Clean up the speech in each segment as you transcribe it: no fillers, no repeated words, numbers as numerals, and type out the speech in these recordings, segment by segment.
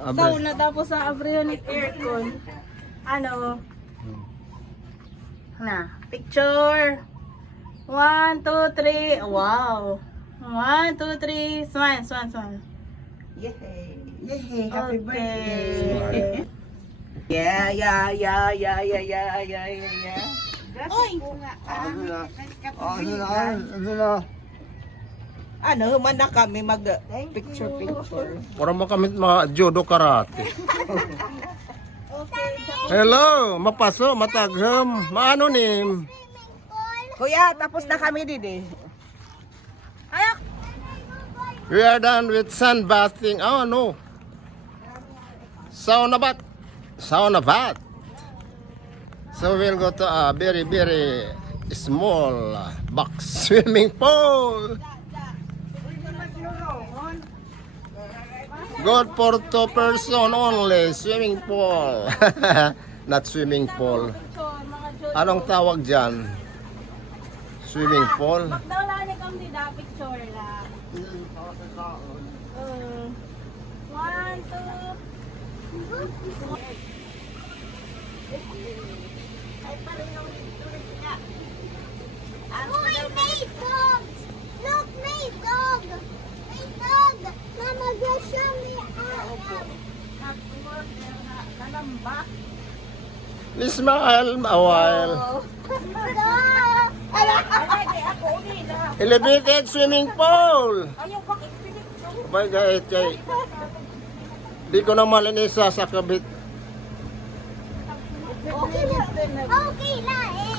Sauna tapos sa abrionic aircon. Ano? Na, picture. 1, 2, 3. Wow. 1, 2, 3. Smile, smile, smile. Yay! Yay! Happy birthday! Okay. Yeah, yeah, yeah, yeah, yeah, yeah, yeah, yeah, yeah. Oy! Ano man na kami mag picture. Para mo kami mga judo karate. Okay. Hello, mapaso, matagham, maano nim? Kuya, tapos na kami didi. Ayak! We are done with sunbathing. Oh no. Sauna bath. Sauna bath. So we'll go to a very small box swimming pool. Good for 2 person only. Swimming pool. Not swimming pool. Anong tawag dyan? Swimming pool? Magdawlaan kang dida, picture lang. 1, 2. Uy, may dog! Look, may dog! May dog! Mama, go show me Kalamba. Smile a while. Elevated swimming pool. Ayaw bang i-picture? May gait kay. Di ko na malinisa sa kabit. Okay na eh.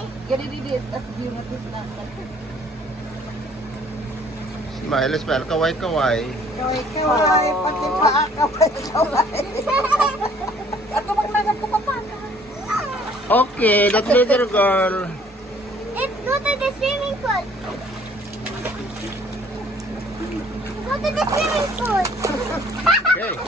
Smile, smile. Kaway, kaway. Kaway, pati paa, kaway. Ato bang nagpapapaan? Okay, that little girl. Let's go to the swimming pool. Go to the swimming pool. Okay.